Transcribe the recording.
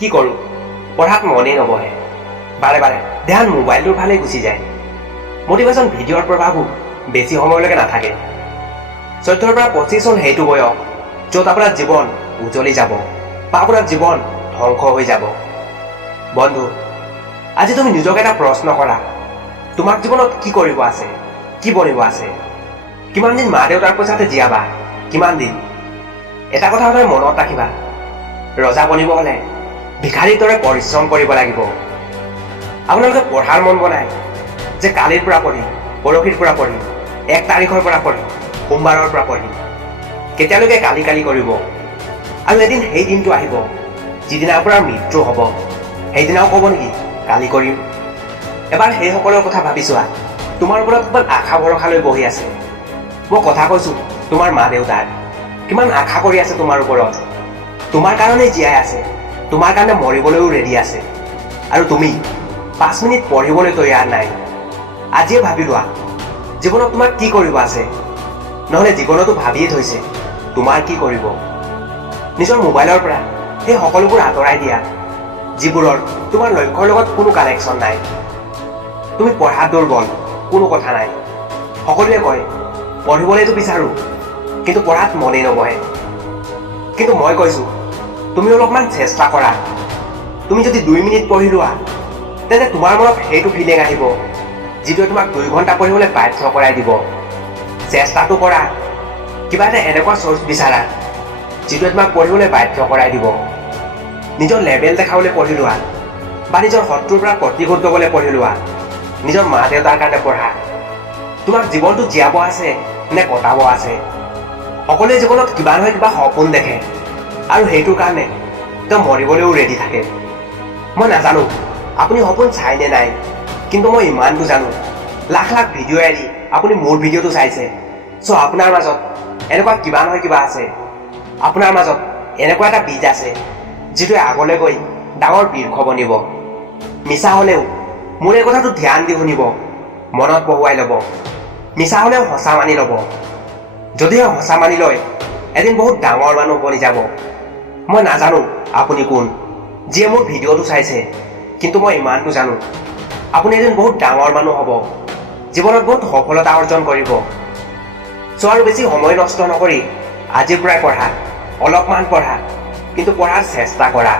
কি কৰোঁ, পঢ়াত মনেই নবহে। বাৰে বাৰে ধ্যান মোবাইলটোৰ ফালে গুচি যায়। মটিভেশ্যন ভিডিঅ'ৰ প্ৰভাৱো বেছি সময়লৈকে নাথাকে। 14 পৰা 25 হ'ল সেইটো বয়স য'ত আপোনাৰ জীৱন উজ্বলি যাব বা আপোনাৰ জীৱন ধ্বংস হৈ যাব। বন্ধু, আজি তুমি নিজক এটা প্ৰশ্ন কৰা, তোমাক জীৱনত কি কৰিব আছে, কি বনিব আছে? কিমান দিন মা দেউতাৰ পইচাতে জীয়াবা? কিমান দিন? এটা কথা সদায় মনত ৰাখিবা, ৰজা বনিব হ'লে ভিখাৰীৰ দৰে পৰিশ্ৰম কৰিব লাগিব। আপোনালোকে পঢ়াৰ মন বনাই যে কালিৰ পৰা পঢ়িম, পৰহিৰ পৰা পঢ়িম, 1 তাৰিখৰ পৰা পঢ়িম, সোমবাৰৰ পৰা পঢ়িম। কেতিয়ালৈকে কালি কালি কৰিব? আৰু এদিন সেই দিনটো আহিব যিদিনা আপোনাৰ মৃত্যু হ'ব, সেইদিনাও ক'ব নেকি কালি কৰিম? এবাৰ সেইসকলৰ কথা ভাবি চোৱা, তোমাৰ ওপৰত কিমান আশা ভৰসা লৈ বহি আছে। মই কথা কৈছোঁ তোমাৰ মা দেউতাৰ, কিমান আশা কৰি আছে তোমাৰ ওপৰত। তোমাৰ কাৰণেই জীয়াই আছে, তোমাৰ কাৰণে মৰিবলৈও ৰেডি আছে। আৰু তুমি 5 মিনিট পঢ়িবলৈ তৈয়াৰ নাই। আজিয়ে ভাবি লোৱা জীৱনত তোমাৰ কি কৰিব আছে, নহ'লে জীৱনতো ভাবিয়ে থৈছে তোমাৰ কি কৰিব। নিজৰ মোবাইলৰ পৰা সেই সকলোবোৰ আঁতৰাই দিয়া যিবোৰৰ তোমাৰ লক্ষ্যৰ লগত কোনো কানেকশ্যন নাই। তুমি পঢ়াত দুৰ্বল, কোনো কথা নাই। সকলোৱে কয় পঢ়িবলৈতো বিচাৰোঁ কিন্তু পঢ়াত মনেই নবহে। কিন্তু মই কৈছোঁ তুমি অলপমান চেষ্টা কৰা। তুমি যদি 2 মিনিট পঢ়ি লোৱা তেন্তে তোমাৰ মনত সেইটো ফিলিং আহিব যিটোৱে তোমাক 2 ঘণ্টা পঢ়িবলৈ বাধ্য কৰাই দিব। চেষ্টাটো কৰা, কিবা এটা এনেকুৱা চ'ৰ্চ বিচাৰা যিটোৱে তোমাক পঢ়িবলৈ বাধ্য কৰাই দিব। নিজৰ লেভেল দেখাবলৈ পঢ়ি লোৱা বা নিজৰ শত্ৰুৰ পৰা প্ৰতিশোধ ল'বলৈ পঢ়ি লোৱা। নিজৰ মা দেউতাৰ কাৰণে পঢ়া। তোমাক জীৱনটো জীয়াব আছে নে কটাব আছে? সকলোৱে জীৱনত কিবা নহয় কিবা সপোন দেখে আৰু সেইটোৰ কাৰণে তেওঁ মৰিবলৈও ৰেডি থাকে। মই নাজানো আপুনি সপোন চাই নে নাই, কিন্তু মই ইমানটো জানো লাখ লাখ ভিডিঅ' এৰি আপুনি মোৰ ভিডিঅ'টো চাইছে। চ' আপোনাৰ মাজত এনেকুৱা কিবা নহয় কিবা আছে, আপোনাৰ মাজত এনেকুৱা এটা বীজ আছে যিটোৱে আগলৈ গৈ ডাঙৰ বৃক্ষ বনিব। মিছা হ'লেও মোৰ এই কথাটো ধ্যান দি শুনিব, মনত বহুৱাই ল'ব। মিছা হ'লেও সঁচা মানি ল'ব। যদিহে সঁচা মানি লয় এদিন বহুত ডাঙৰ মানুহ বনি যাব। মই নাজানো আপুনি কোন যিয়ে মোৰ ভিডিঅ'টো চাইছে, কিন্তু মই ইমানটো জানো আপুনি এদিন বহুত ডাঙৰ মানুহ হ'ব, জীৱনত বহুত সফলতা অৰ্জন কৰিব। চ' আৰু বেছি সময় নষ্ট নকৰি আজিৰ পৰাই পঢ়া, অলপমান পঢ়া, কিন্তু পঢ়াৰ চেষ্টা কৰা।